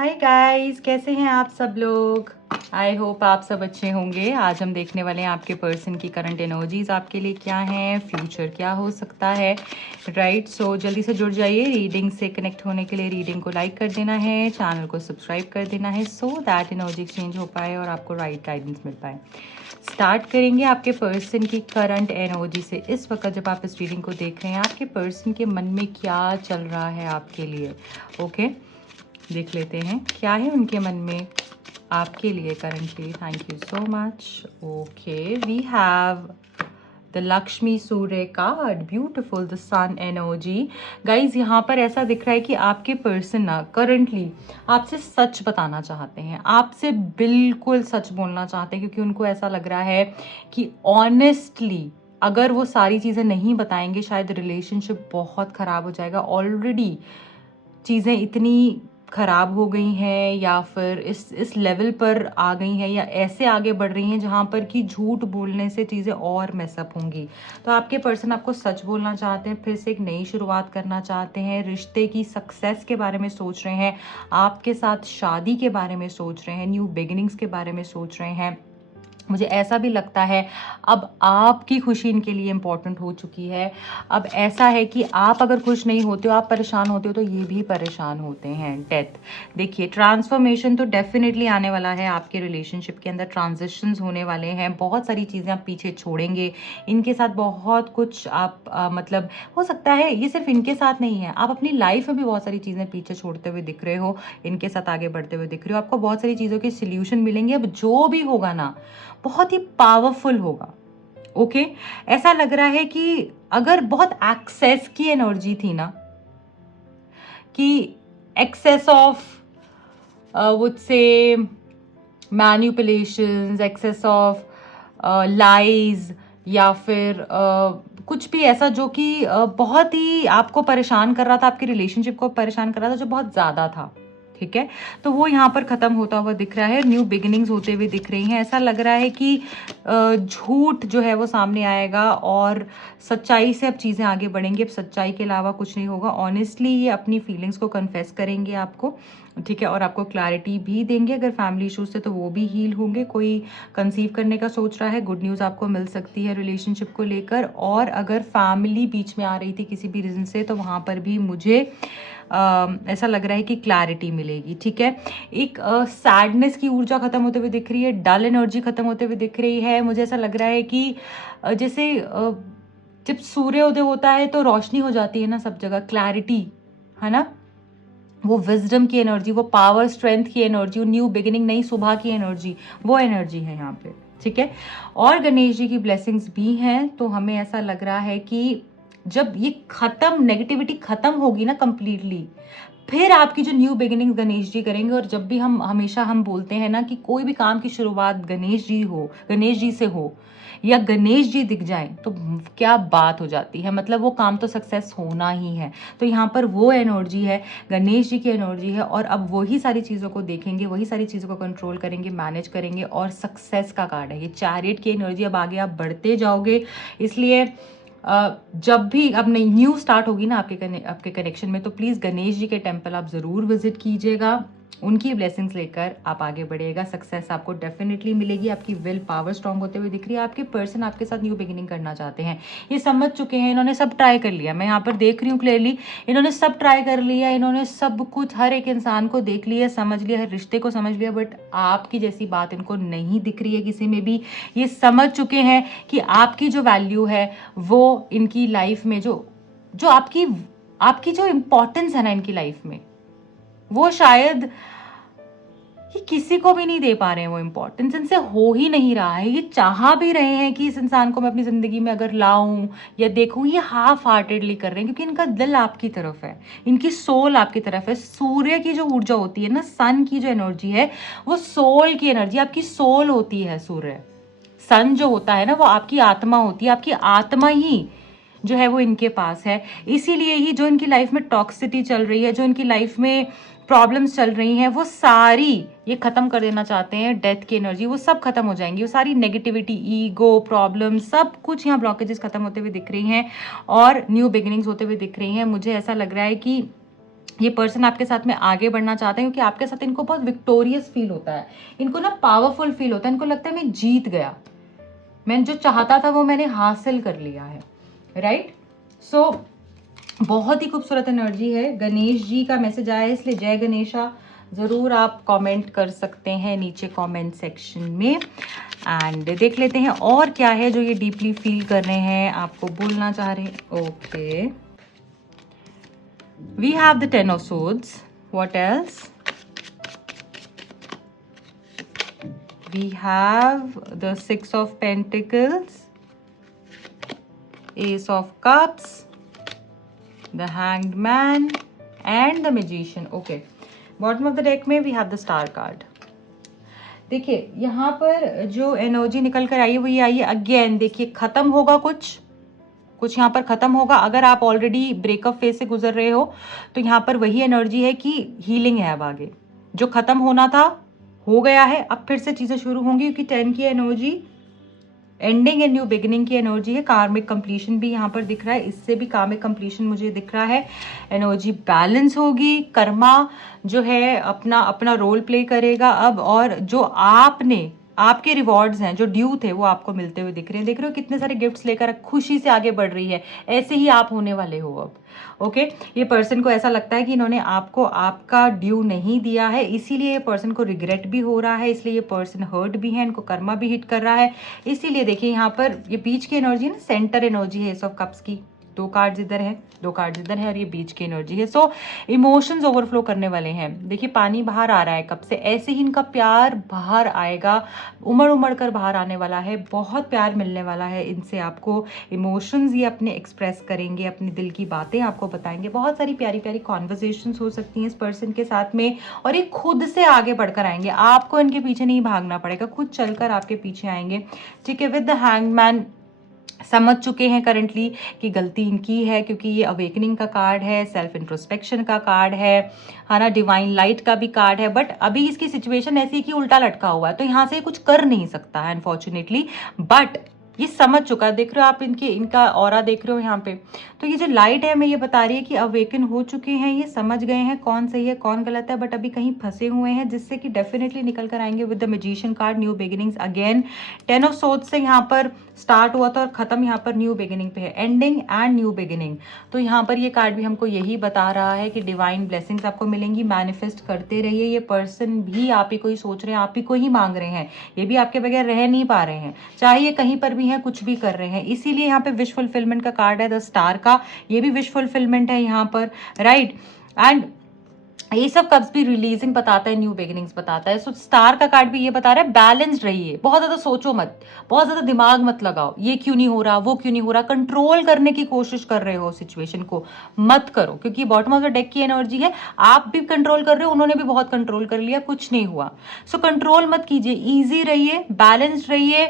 Hi guys, कैसे हैं आप सब लोग। आई होप आप सब अच्छे होंगे। आज हम देखने वाले हैं आपके पर्सन की करंट एनर्जीज आपके लिए क्या हैं, फ्यूचर क्या हो सकता है। राइट, सो जल्दी से जुड़ जाइए। रीडिंग से कनेक्ट होने के लिए रीडिंग को लाइक कर देना है, चैनल को सब्सक्राइब कर देना है, सो दैट एनर्जी एक्सचेंज हो पाए और आपको राइट गाइडेंस मिल पाए। स्टार्ट करेंगे आपके पर्सन की करंट एनर्जी से। इस वक्त जब आप इस रीडिंग को देख रहे हैं, आपके पर्सन के मन में क्या चल रहा है आपके लिए। ओके, देख लेते हैं क्या है उनके मन में आपके लिए currently. Thank you so much. Okay, we have the Lakshmi Surya card, beautiful, the sun energy. Guys, यहाँ पर ऐसा दिख रहा है कि आपके पर्सन ना करंटली आपसे सच बताना चाहते हैं, आपसे बिल्कुल सच बोलना चाहते हैं, क्योंकि उनको ऐसा लग रहा है कि ऑनेस्टली अगर वो सारी चीज़ें नहीं बताएंगे शायद रिलेशनशिप बहुत ख़राब हो जाएगा। ऑलरेडी चीज़ें इतनी ख़राब हो गई हैं या फिर इस लेवल पर आ गई हैं या ऐसे आगे बढ़ रही हैं जहाँ पर कि झूठ बोलने से चीज़ें और मैसअप होंगी। तो आपके पर्सन आपको सच बोलना चाहते हैं, फिर से एक नई शुरुआत करना चाहते हैं, रिश्ते की सक्सेस के बारे में सोच रहे हैं, आपके साथ शादी के बारे में सोच रहे हैं, न्यू बिगिनिंग्स के बारे में सोच रहे हैं। मुझे ऐसा भी लगता है अब आपकी खुशी इनके लिए इम्पोर्टेंट हो चुकी है। अब ऐसा है कि आप अगर खुश नहीं होते हो, आप परेशान होते हो, तो ये भी परेशान होते हैं। डेथ, देखिए ट्रांसफॉर्मेशन तो डेफिनेटली आने वाला है आपके रिलेशनशिप के अंदर। ट्रांजिशंस होने वाले हैं, बहुत सारी चीज़ें आप पीछे छोड़ेंगे। इनके साथ बहुत कुछ आप मतलब हो सकता है ये सिर्फ इनके साथ नहीं है, आप अपनी लाइफ में भी बहुत सारी चीज़ें पीछे छोड़ते हुए दिख रहे हो, इनके साथ आगे बढ़ते हुए दिख रहे हो। आपको बहुत सारी चीज़ों के सोल्यूशन मिलेंगे। अब जो भी होगा ना, बहुत ही पावरफुल होगा। ओके, ऐसा लग रहा है कि अगर बहुत एक्सेस की एनर्जी थी ना, कि एक्सेस ऑफ वुड से मैनिपुलेशंस, एक्सेस ऑफ लाइज, या फिर कुछ भी ऐसा जो कि बहुत ही आपको परेशान कर रहा था, आपके रिलेशनशिप को परेशान कर रहा था, जो बहुत ज़्यादा था, ठीक है, तो वो यहाँ पर ख़त्म होता हुआ दिख रहा है। न्यू बिगिनिंग्स होते हुए दिख रही हैं। ऐसा लग रहा है कि झूठ जो है वो सामने आएगा और सच्चाई से अब चीज़ें आगे बढ़ेंगी। अब सच्चाई के अलावा कुछ नहीं होगा। ऑनेस्टली ये अपनी फीलिंग्स को कन्फेस करेंगे आपको, ठीक है, और आपको क्लैरिटी भी देंगे। अगर फैमिली इशूज थे तो वो भी हील होंगे। कोई कंसीव करने का सोच रहा है, गुड न्यूज़ आपको मिल सकती है रिलेशनशिप को लेकर। और अगर फैमिली बीच में आ रही थी किसी भी रीज़न से, तो वहाँ पर भी मुझे ऐसा लग रहा है कि क्लैरिटी मिलेगी, ठीक है। एक सैडनेस की ऊर्जा खत्म होते हुए दिख रही है, डल एनर्जी खत्म होते हुए दिख रही है। मुझे ऐसा लग रहा है कि जैसे जब सूर्योदय होता है तो रोशनी हो जाती है ना सब जगह, क्लैरिटी है ना, वो विजडम की एनर्जी, वो पावर स्ट्रेंथ की एनर्जी, वो न्यू बिगिनिंग, नई सुबह की एनर्जी, वो एनर्जी है यहाँ पे, ठीक है। और गणेश जी की ब्लेसिंग्स भी हैं। तो हमें ऐसा लग रहा है कि जब ये खत्म, नेगेटिविटी खत्म होगी ना कंप्लीटली, फिर आपकी जो न्यू बिगिनिंग गणेश जी करेंगे। और जब भी हम हमेशा हम बोलते हैं ना कि कोई भी काम की शुरुआत गणेश जी हो, गणेश जी से हो या गणेश जी दिख जाए तो क्या बात हो जाती है, मतलब वो काम तो सक्सेस होना ही है। तो यहाँ पर वो एनर्जी है, गणेश जी की एनर्जी है। और अब वही सारी चीज़ों को देखेंगे, वही सारी चीज़ों को कंट्रोल करेंगे, मैनेज करेंगे। और सक्सेस का कार्ड है ये, चैरियट की एनर्जी। अब आगे आप बढ़ते जाओगे, इसलिए जब भी अब नई न्यू स्टार्ट होगी ना आपके कनेक्शन में, तो प्लीज़ गणेश जी के टेम्पल आप ज़रूर विजिट कीजिएगा। उनकी ब्लेसिंग्स लेकर आप आगे बढ़िएगा। सक्सेस आपको डेफिनेटली मिलेगी। आपकी विल पावर स्ट्रांग होते हुए दिख रही है। आपके पर्सन आपके साथ न्यू बिगिनिंग करना चाहते हैं, ये समझ चुके हैं, इन्होंने सब ट्राई कर लिया। मैं यहाँ पर देख रही हूँ क्लियरली, इन्होंने सब ट्राई कर लिया, इन्होंने सब कुछ, हर एक इंसान को देख लिया, समझ लिया, हर रिश्ते को समझ लिया, बट आपकी जैसी बात इनको नहीं दिख रही है किसी में भी। ये समझ चुके हैं कि आपकी जो वैल्यू है वो इनकी लाइफ में, जो जो आपकी जो इम्पोर्टेंस है ना इनकी लाइफ में, वो शायद ये किसी को भी नहीं दे पा रहे हैं। वो इम्पोर्टेंस इनसे हो ही नहीं रहा है। ये चाह भी रहे हैं कि इस इंसान को मैं अपनी ज़िंदगी में अगर लाऊं या देखूं, ये हाफ हार्टेडली कर रहे हैं, क्योंकि इनका दिल आपकी तरफ है, इनकी सोल आपकी तरफ है। सूर्य की जो ऊर्जा होती है ना, सन की जो एनर्जी है, वो सोल की एनर्जी, आपकी सोल होती है। सूर्य, सन जो होता है ना, वो आपकी आत्मा होती है। आपकी आत्मा ही जो है वो इनके पास है। इसीलिए ही जो इनकी लाइफ में टॉक्सिसिटी चल रही है, जो इनकी लाइफ में प्रॉब्लम्स चल रही हैं, वो सारी ये खत्म कर देना चाहते हैं। डेथ की एनर्जी, वो सब खत्म हो जाएंगी। वो सारी नेगेटिविटी, ईगो, प्रॉब्लम, सब कुछ यहाँ ब्लॉकेजेस खत्म होते हुए दिख रही हैं और न्यू बिगिनिंग्स होते हुए दिख रही हैं। मुझे ऐसा लग रहा है कि ये पर्सन आपके साथ में आगे बढ़ना चाहते हैं क्योंकि आपके साथ इनको बहुत विक्टोरियस फील होता है, इनको ना पावरफुल फील होता है, इनको लगता है मैं जीत गया, मैं जो चाहता था वो मैंने हासिल कर लिया है, राइट। सो बहुत ही खूबसूरत एनर्जी है। गणेश जी का मैसेज आया है, इसलिए जय गणेशा ज़रूर आप कमेंट कर सकते हैं नीचे कमेंट सेक्शन में। एंड देख लेते हैं और क्या है जो ये डीपली फील कर रहे हैं, आपको बोलना चाह रहे हैं। Okay, we have the 10 of swords. What else? We have the 6 of Pentacles, Ace of Cups, the Hanged Man and the Magician. Okay, bottom of the deck में we have the Star card. देखिए यहाँ पर जो energy निकल कर आई है वो ये आई है, अगेन देखिए खत्म होगा, कुछ यहाँ पर खत्म होगा। अगर आप ऑलरेडी ब्रेकअप फेज से गुजर रहे हो तो यहाँ पर वही एनर्जी है कि हीलिंग है। अब आगे जो खत्म होना था हो गया है, अब फिर से चीजें शुरू होंगी क्योंकि 10 की energy ending and new beginning की एनर्जी है। कार्मिक कंप्लीशन भी यहाँ पर दिख रहा है, इससे भी कार्मिक कंप्लीशन मुझे दिख रहा है। एनर्जी बैलेंस होगी, कर्मा जो है अपना अपना रोल प्ले करेगा अब, और जो आपके रिवॉर्ड्स हैं जो ड्यू थे वो आपको मिलते हुए दिख रहे हैं। देख रहे हो कितने सारे गिफ्ट्स लेकर खुशी से आगे बढ़ रही है, ऐसे ही आप होने वाले हो अब। ओके, ये पर्सन को ऐसा लगता है कि इन्होंने आपको आपका ड्यू नहीं दिया है, इसीलिए ये पर्सन को रिग्रेट भी हो रहा है, इसलिए ये पर्सन हर्ट भी है, इनको कर्मा भी हिट कर रहा है। इसीलिए देखिए यहाँ पर ये बीच की एनर्जी है ना, सेंटर एनर्जी है एस ऑफ कप्स की, 2 कार्ड्स इधर है, 2 कार्ड्स इधर है और ये बीच की एनर्जी है। सो इमोशंस ओवरफ्लो करने वाले हैं। देखिए पानी बाहर आ रहा है कप से, ऐसे ही इनका प्यार बाहर आएगा, उमड़ कर बाहर आने वाला है, बहुत प्यार मिलने वाला है इनसे आपको। इमोशंस ये अपने एक्सप्रेस करेंगे, अपने दिल की बातें आपको बताएंगे, बहुत सारी प्यारी प्यारी कॉन्वर्जेशंस हो सकती हैं इस पर्सन के साथ में, और ये खुद से आगे बढ़कर आएंगे, आपको इनके पीछे नहीं भागना पड़ेगा, खुद चलकर आपके पीछे आएंगे। ठीक है, विद द हैंगमैन समझ चुके हैं करंटली कि गलती इनकी है, क्योंकि ये अवेकनिंग का कार्ड है, सेल्फ इंट्रोस्पेक्शन का कार्ड है ना, डिवाइन लाइट का भी कार्ड है। बट अभी इसकी सिचुएशन ऐसी है कि उल्टा लटका हुआ है, तो यहाँ से कुछ कर नहीं सकता है अनफॉर्चुनेटली, बट ये समझ चुका है। देख रहे हो आप इनका ऑरा देख रहे हो यहाँ पे, तो ये जो लाइट है मैं ये बता रही है कि अवेकन हो चुके हैं, ये समझ गए हैं कौन सही है कौन गलत है, बट अभी कहीं फंसे हुए हैं, जिससे कि डेफिनेटली निकल कर आएंगे with the magician card, new beginnings again. 10 of swords से यहाँ पर स्टार्ट हुआ था और खत्म यहाँ पर न्यू बिगिनिंग पे है, एंडिंग एंड न्यू बिगिनिंग। तो यहाँ पर ये कार्ड भी हमको यही बता रहा है कि डिवाइन ब्लेसिंग्स आपको मिलेंगी, मैनिफेस्ट करते रहिए। ये पर्सन भी आप ही को ही सोच रहे हैं, आप ही को ही मांग रहे हैं, ये भी आपके बगैर रह नहीं पा रहे हैं, चाहे ये कहीं पर भी हैं, कुछ भी कर रहे हैं। इसीलिए यहाँ पे विश फुलफिलमेंट का कार्ड है द स्टार का, ये भी विश फुलफिलमेंट है यहाँ पर, राइट। एंड ये सब कब्स भी रिलीजिंग बताता है, न्यू बिगिनिंग्स बताता है। सो स्टार का कार्ड भी ये बता रहा है बैलेंस्ड रहिए, बहुत ज्यादा सोचो मत, बहुत ज्यादा दिमाग मत लगाओ, ये क्यों नहीं हो रहा वो क्यों नहीं हो रहा, कंट्रोल करने की कोशिश कर रहे हो सिचुएशन को, मत करो, क्योंकि बॉटम ऑफ द डेक की एनर्जी है, आप भी कंट्रोल कर रहे हो, उन्होंने भी बहुत कंट्रोल कर लिया, कुछ नहीं हुआ। सो कंट्रोल मत कीजिए, ईजी रहिए, बैलेंस्ड रहिए,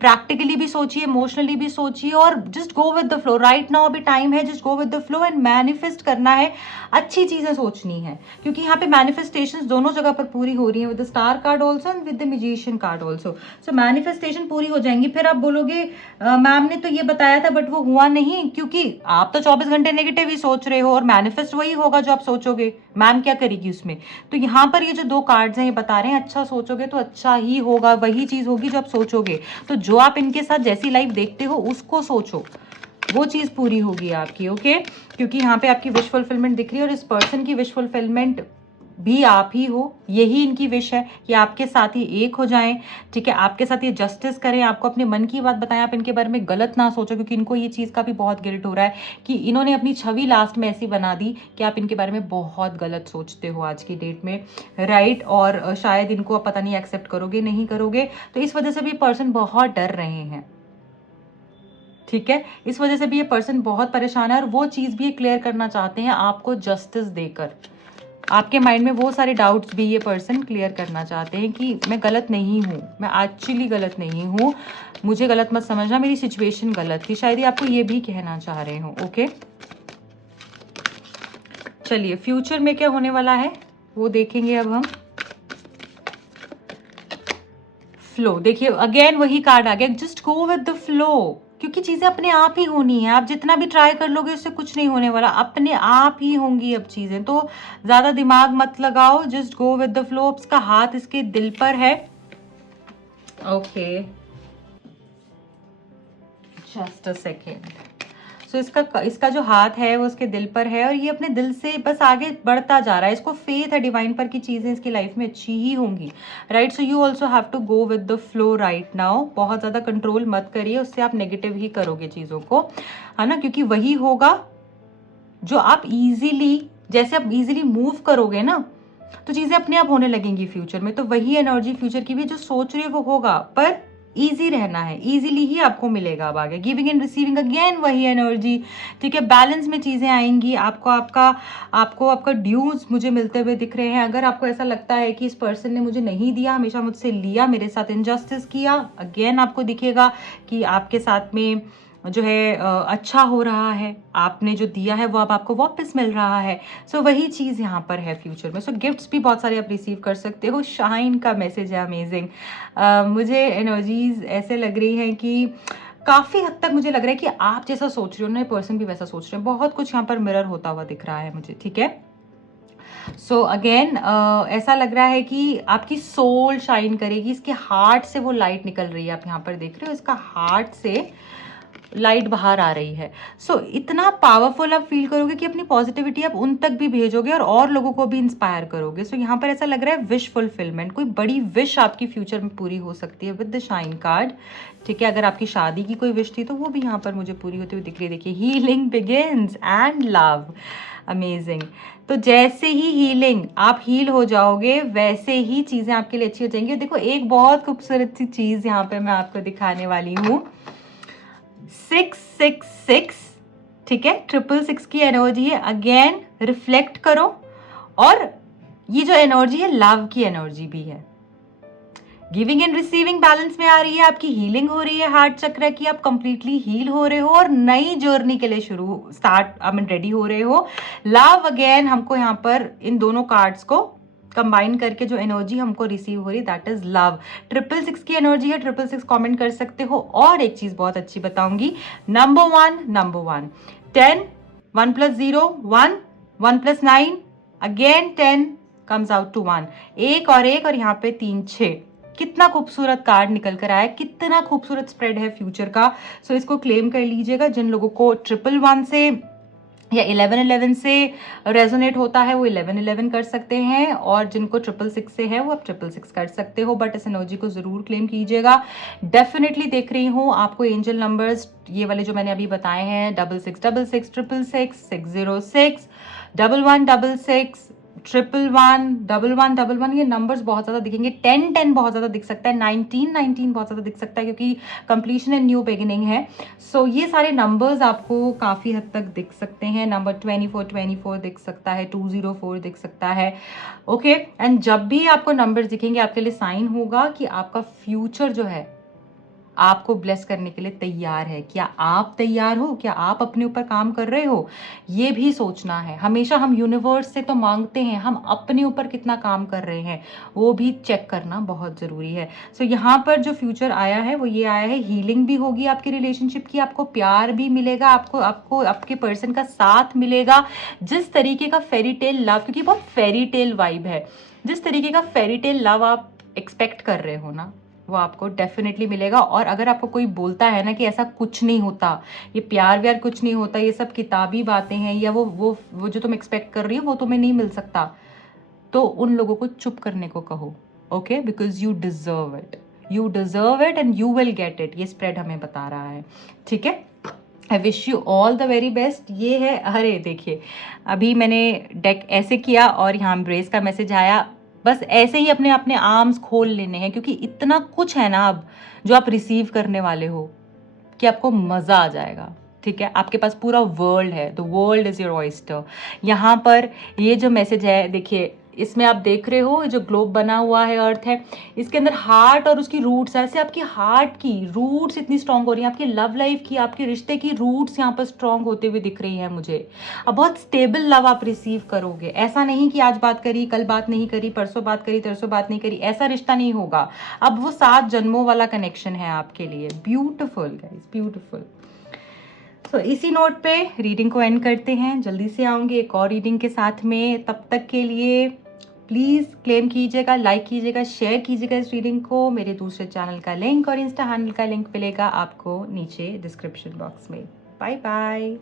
प्रैक्टिकली भी सोचिए, इमोशनली भी सोचिए, और just go with the flow. Right now अभी टाइम है, just go with the flow and manifest करना है, अच्छी चीजें सोचनी है, क्योंकि यहाँ पे मैनिफेस्टेशंस दोनों जगह पर पूरी हो रही है, with the star card also and with the magician card also. So manifestation पूरी हो जाएंगी। फिर आप बोलोगे मैम ने तो ये बताया था बट वो हुआ नहीं, क्योंकि आप तो 24 घंटे नेगेटिव ही सोच रहे हो, और मैनिफेस्ट वही होगा जो आप सोचोगे, मैम क्या करेगी उसमें। तो यहाँ पर ये जो 2 कार्ड्स हैं ये बता रहे हैं अच्छा सोचोगे तो अच्छा ही होगा, वही चीज होगी जो आप सोचोगे। तो जो आप इनके साथ जैसी लाइफ देखते हो उसको सोचो, वो चीज पूरी होगी आपकी। ओके, क्योंकि यहाँ पे आपकी विश फुलफिलमेंट दिख रही है, और इस पर्सन की विश फुलफिलमेंट भी आप ही हो, यही इनकी विश है कि आपके साथ ही एक हो जाएं। ठीक है, आपके साथ ये जस्टिस करें, आपको अपने मन की बात बताएं, आप इनके बारे में गलत ना सोचो, क्योंकि इनको ये चीज़ का भी बहुत गिल्ट हो रहा है कि इन्होंने अपनी छवि लास्ट में ऐसी बना दी कि आप इनके बारे में बहुत गलत सोचते हो आज की डेट में, राइट। और शायद इनको आप पता नहीं एक्सेप्ट करोगे नहीं करोगे, तो इस वजह से भी पर्सन बहुत डर रहे हैं। ठीक है, इस वजह से भी ये पर्सन बहुत परेशान है, और वो चीज़ भी क्लियर करना चाहते हैं आपको जस्टिस देकर। आपके माइंड में वो सारे डाउट्स भी ये पर्सन क्लियर करना चाहते हैं कि मैं गलत नहीं हूँ, मैं एक्चुअली गलत नहीं हूँ, मुझे गलत मत समझना, मेरी सिचुएशन गलत थी, शायद ये आपको ये भी कहना चाह रहे हो। ओके, चलिए फ्यूचर में क्या होने वाला है वो देखेंगे अब हम। फ्लो देखिए, अगेन वही कार्ड आ गया, just go with the flow, क्योंकि चीज़ें अपने आप ही होनी है। आप जितना भी ट्राई कर लोगे उससे कुछ नहीं होने वाला, अपने आप ही होंगी अब चीज़ें। तो ज़्यादा दिमाग मत लगाओ, just go with the flow. इसका हाथ इसके दिल पर है। Okay, just a second. So इसका जो हाथ है वो उसके दिल पर है और ये अपने दिल से बस आगे बढ़ता जा रहा है। इसको फेथ है डिवाइन पर कि चीज़ें इसकी लाइफ में अच्छी ही होंगी, right. So you also have to go with the flow right now. बहुत ज़्यादा कंट्रोल मत करिए, उससे आप नेगेटिव ही करोगे चीज़ों को, है ना, क्योंकि वही होगा जो आप इजीली, जैसे आप इजीली मूव करोगे ना तो चीज़ें अपने आप होने लगेंगी फ्यूचर में। तो वही एनर्जी फ्यूचर की भी जो सोच रही है वो होगा, पर इजी रहना है, इजीली ही आपको मिलेगा अब आगे। गिविंग एंड रिसीविंग अगेन वही एनर्जी, ठीक है। बैलेंस में चीज़ें आएंगी। आपका ड्यूज मुझे मिलते हुए दिख रहे हैं। अगर आपको ऐसा लगता है कि इस पर्सन ने मुझे नहीं दिया, हमेशा मुझसे लिया, मेरे साथ इनजस्टिस किया, अगेन आपको दिखेगा कि आपके साथ में जो है अच्छा हो रहा है। आपने जो दिया है वो अब आपको वापस मिल रहा है। सो वही चीज़ यहाँ पर है फ्यूचर में। सो गिफ्ट्स भी बहुत सारे आप रिसीव कर सकते हो। शाइन का मैसेज है, अमेजिंग। मुझे एनर्जीज ऐसे लग रही हैं कि काफ़ी हद तक मुझे लग रहा है कि आप जैसा सोच रहे हो ना, पर्सन भी वैसा सोच रहे हैं। बहुत कुछ यहाँ पर मिरर होता हुआ दिख रहा है मुझे, ठीक है। सो अगेन ऐसा लग रहा है कि आपकी सोल शाइन करेगी। इसके हार्ट से वो लाइट निकल रही है, आप यहाँ पर देख रहे हो, इसका हार्ट से लाइट बाहर आ रही है। सो इतना पावरफुल आप फील करोगे कि अपनी पॉजिटिविटी आप उन तक भी भेजोगे और लोगों को भी इंस्पायर करोगे। सो यहाँ पर ऐसा लग रहा है विश फुलफिलमेंट, कोई बड़ी विश आपकी फ्यूचर में पूरी हो सकती है विद द शाइन कार्ड, ठीक है। अगर आपकी शादी की कोई विश थी तो वो भी यहाँ पर मुझे पूरी होती हुई दिख रही है। देखिए, healing begins and love, amazing. तो जैसे ही हीलिंग, आप हील हो जाओगे, वैसे ही चीज़ें आपके लिए अच्छी हो जाएंगी। देखो, एक बहुत खूबसूरत सी चीज़ यहाँ पे मैं आपको दिखाने वाली हूँ। 666, ठीक है, 666 की एनर्जी है। अगेन रिफ्लेक्ट करो, और ये जो एनर्जी है लव की एनर्जी भी है। गिविंग एंड रिसीविंग बैलेंस में आ रही है, आपकी हीलिंग हो रही है हार्ट चक्र की, आप कंप्लीटली हील हो रहे हो और नई जर्नी के लिए रेडी हो रहे हो। लव, अगेन हमको यहाँ पर इन दोनों कार्ड्स को कंबाइन करके जो एनर्जी हमको रिसीव हो रही, दैट इज लव। 666 की एनर्जी है। 666 कमेंट कर सकते हो। और एक चीज बहुत अच्छी बताऊंगी, number one 10, 1 + 0 1, 1 + 9, again 10 comes out to 1, एक और यहाँ पे 3 6। कितना खूबसूरत कार्ड निकल कर आया, कितना खूबसूरत स्प्रेड है फ्यूचर का। सो इसको क्लेम कर लीजिएगा। जिन लोगों को 111 से या 1111 से रेजोनेट होता है वो 1111 कर सकते हैं, और जिनको 666 से है वो आप 666 कर सकते हो। बट इस एनर्जी को जरूर क्लेम कीजिएगा। डेफिनेटली देख रही हूँ आपको एंजल नंबर्स ये वाले जो मैंने अभी बताए हैं, 6666, 666, 606, 1166, 111, 1111, ये नंबर्स बहुत ज्यादा दिखेंगे। 1010 बहुत ज्यादा दिख सकता है, 1919 बहुत ज्यादा दिख सकता है, क्योंकि कंप्लीशन एंड न्यू बिगिनिंग है। सो ये सारे नंबर्स आपको काफी हद तक दिख सकते हैं। नंबर 24 दिख सकता है, 204 दिख सकता है, ओके। एंड जब भी आपको नंबर्स दिखेंगे, आपके लिए साइन होगा कि आपका फ्यूचर जो है आपको ब्लेस करने के लिए तैयार है। क्या आप तैयार हो? क्या आप अपने ऊपर काम कर रहे हो? ये भी सोचना है। हमेशा हम यूनिवर्स से तो मांगते हैं, हम अपने ऊपर कितना काम कर रहे हैं वो भी चेक करना बहुत जरूरी है। सो यहाँ पर जो फ्यूचर आया है वो ये आया है, हीलिंग भी होगी आपकी रिलेशनशिप की, आपको प्यार भी मिलेगा, आपको आपके पर्सन का साथ मिलेगा। जिस तरीके का फेरी टेल लव, क्योंकि बहुत फेरी टेल वाइब है, जिस तरीके का फेरी टेल लव आप एक्सपेक्ट कर रहे हो ना, वो आपको डेफिनेटली मिलेगा। और अगर आपको कोई बोलता है ना कि ऐसा कुछ नहीं होता, ये प्यार व्यार कुछ नहीं होता, ये सब किताबी बातें हैं, या वो जो तुम एक्सपेक्ट कर रही हो वो तुम्हें नहीं मिल सकता, तो उन लोगों को चुप करने को कहो, okay. Because you deserve it and you will get it. ये स्प्रेड हमें बता रहा है, ठीक है। I wish you all the very best. ये है, अरे देखिए, अभी मैंने डेक ऐसे किया और यहाँ एम्ब्रेस का मैसेज आया। बस ऐसे ही अपने अपने आर्म्स खोल लेने हैं, क्योंकि इतना कुछ है ना अब जो आप रिसीव करने वाले हो कि आपको मज़ा आ जाएगा, ठीक है। आपके पास पूरा वर्ल्ड है, the world is your oyster. यहाँ पर ये जो मैसेज है, देखिए, इसमें आप देख रहे हो जो ग्लोब बना हुआ है, अर्थ है, इसके अंदर हार्ट और उसकी रूट्स, ऐसे आपकी हार्ट की रूट्स इतनी स्ट्रांग हो रही हैं, आपकी लव लाइफ की, आपके रिश्ते की रूट्स यहाँ पर स्ट्रांग होते हुए दिख रही है मुझे। अब बहुत स्टेबल लव आप रिसीव करोगे। ऐसा नहीं कि आज बात करी, कल बात नहीं करी, परसों बात करी, तरसों बात नहीं करी, ऐसा रिश्ता नहीं होगा। अब वो 7 जन्मों वाला कनेक्शन है आपके लिए। Beautiful guys, beautiful. तो इसी नोट पे रीडिंग को एंड करते हैं। जल्दी से आऊंगी एक और रीडिंग के साथ में। तब तक के लिए प्लीज़ क्लेम कीजिएगा, लाइक कीजिएगा, शेयर कीजिएगा इस रीडिंग को। मेरे दूसरे चैनल का लिंक और इंस्टा हैंडल का लिंक मिलेगा आपको नीचे डिस्क्रिप्शन बॉक्स में। Bye bye.